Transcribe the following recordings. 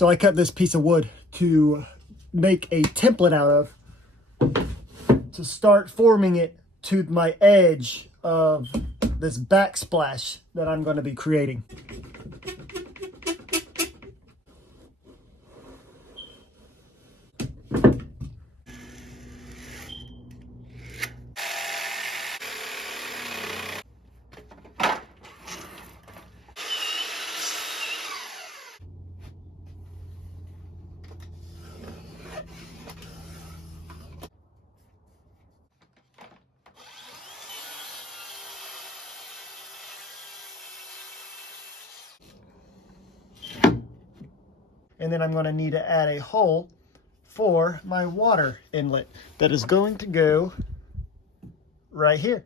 So I cut this piece of wood to make a template out of, to start forming it to my edge of this backsplash that I'm going to be creating. And then I'm going to need to add a hole for my water inlet that is going to go right here.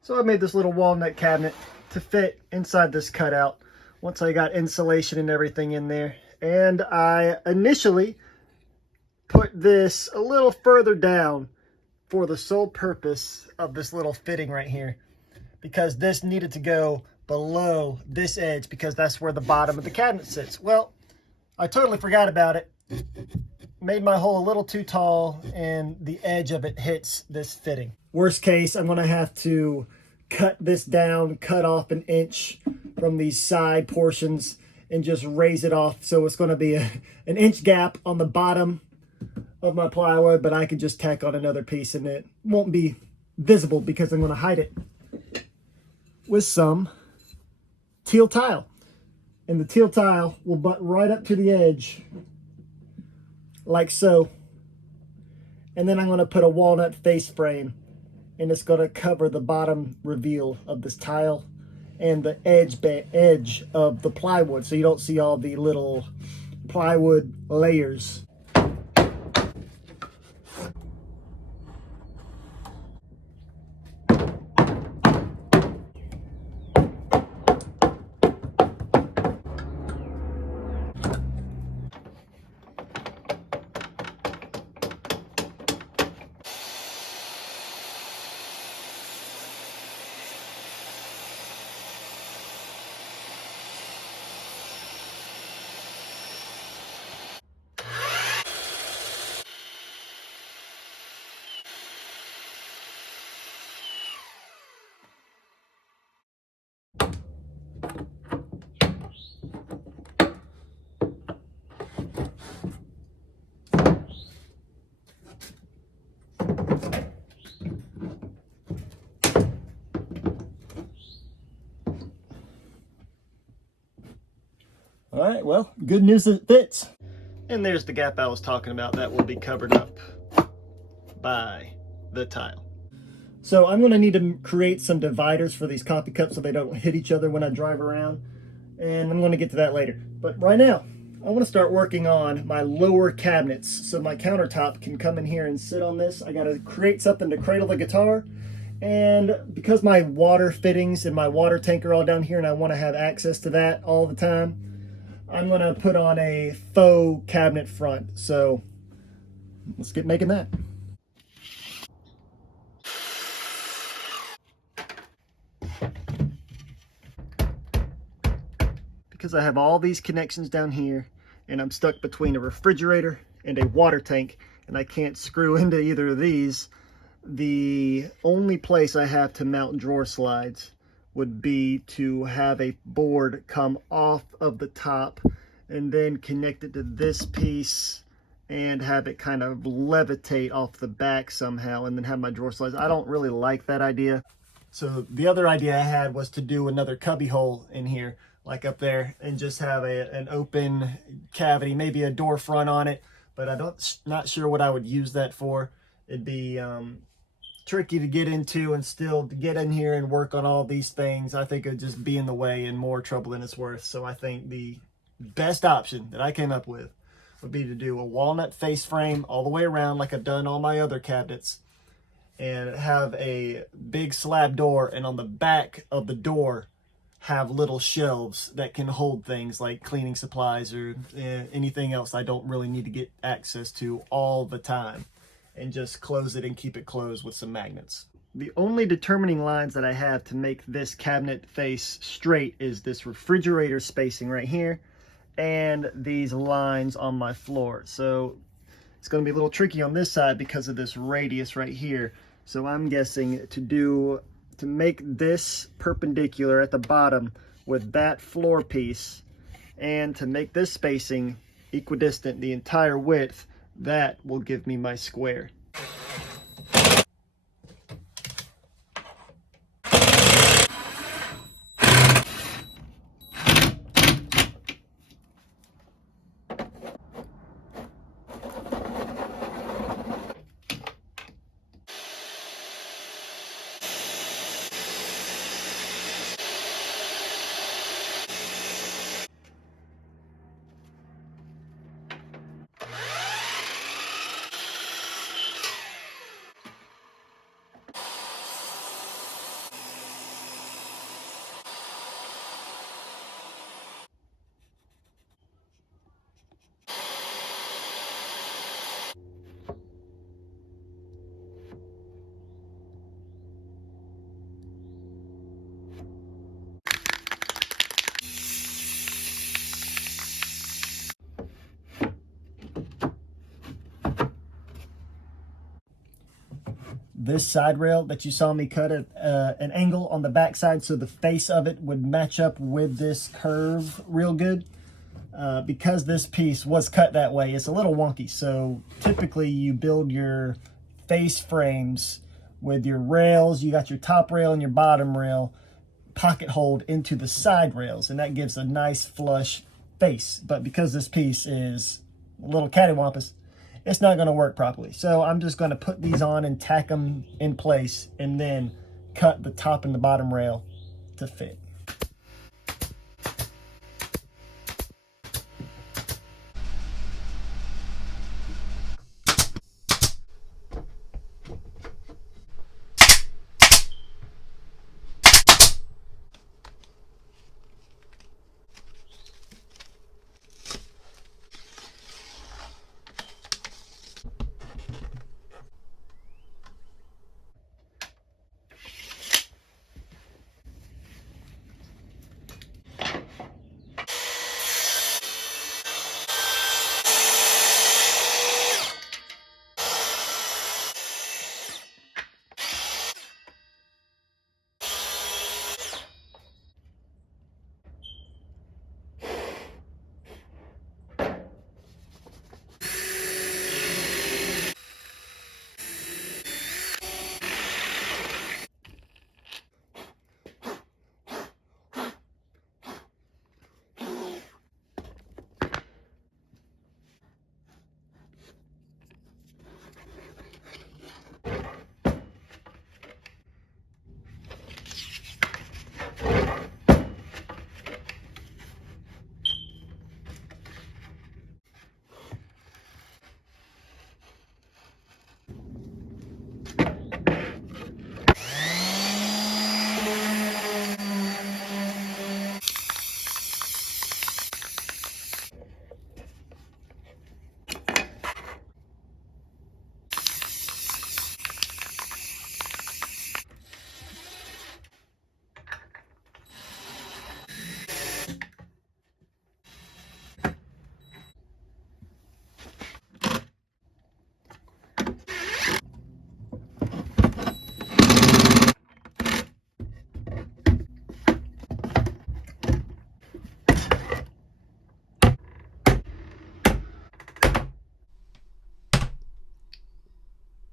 So I made this little walnut cabinet to fit inside this cutout once I got insulation and everything in there. And I initially put this a little further down for the sole purpose of this little fitting right here, because this needed to go below this edge because that's where the bottom of the cabinet sits. Well, I totally forgot about it. Made my hole a little too tall and the edge of it hits this fitting. Worst case, I'm going to have to cut this down, cut off an inch from these side portions and just raise it off. So it's going to be an inch gap on the bottom of my plywood, but I could just tack on another piece and it won't be visible because I'm going to hide it with some teal tile. And the teal tile will butt right up to the edge like so. And then I'm going to put a walnut face frame, and it's going to cover the bottom reveal of this tile and the edge of the plywood, so you don't see all the little plywood layers. All right, well, good news, it fits. And there's the gap I was talking about that will be covered up by the tile. So I'm going to need to create some dividers for these coffee cups so they don't hit each other when I drive around. And I'm going to get to that later. But right now, I want to start working on my lower cabinets so my countertop can come in here and sit on this. I got to create something to cradle the guitar. And because my water fittings and my water tank are all down here and I want to have access to that all the time, I'm going to put on a faux cabinet front. So let's get making that. Because I have all these connections down here and I'm stuck between a refrigerator and a water tank and I can't screw into either of these, the only place I have to mount drawer slides would be to have a board come off of the top and then connect it to this piece and have it kind of levitate off the back somehow and then have my drawer slides. I don't really like that idea. So the other idea I had was to do another cubby hole in here, like up there, and just have an open cavity, maybe a door front on it, but not sure what I would use that for. It'd be tricky to get into, and still to get in here and work on all these things, I think it'd just be in the way and more trouble than it's worth. So I think the best option that I came up with would be to do a walnut face frame all the way around like I've done all my other cabinets, and have a big slab door, and on the back of the door have little shelves that can hold things like cleaning supplies or anything else I don't really need to get access to all the time, and just close it and keep it closed with some magnets. The only determining lines that I have to make this cabinet face straight is this refrigerator spacing right here and these lines on my floor. So it's going to be a little tricky on this side because of this radius right here. So I'm guessing to make this perpendicular at the bottom with that floor piece, and to make this spacing equidistant the entire width, that will give me my square. This side rail that you saw me cut at an angle on the back side so the face of it would match up with this curve real good. Because this piece was cut that way, it's a little wonky. So typically you build your face frames with your rails. You got your top rail and your bottom rail pocket hold into the side rails, and that gives a nice flush face. But because this piece is a little cattywampus, it's not going to work properly. So I'm just going to put these on and tack them in place, and then cut the top and the bottom rail to fit.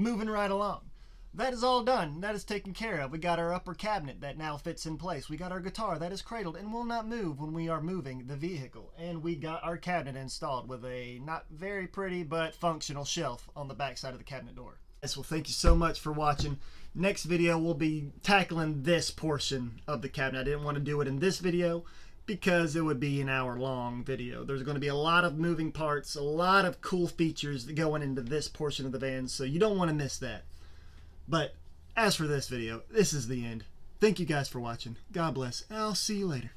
moving right along. That is all done. That is taken care of. We got our upper cabinet that now fits in place. We got our guitar that is cradled and will not move when we are moving the vehicle. And we got our cabinet installed with a not very pretty but functional shelf on the back side of the cabinet door. Yes, well, thank you so much for watching. Next video, we'll be tackling this portion of the cabinet. I didn't want to do it in this video because it would be an hour-long video. There's going to be a lot of moving parts, a lot of cool features going into this portion of the van, so you don't want to miss that. But as for this video, this is the end. Thank you guys for watching. God bless, and I'll see you later.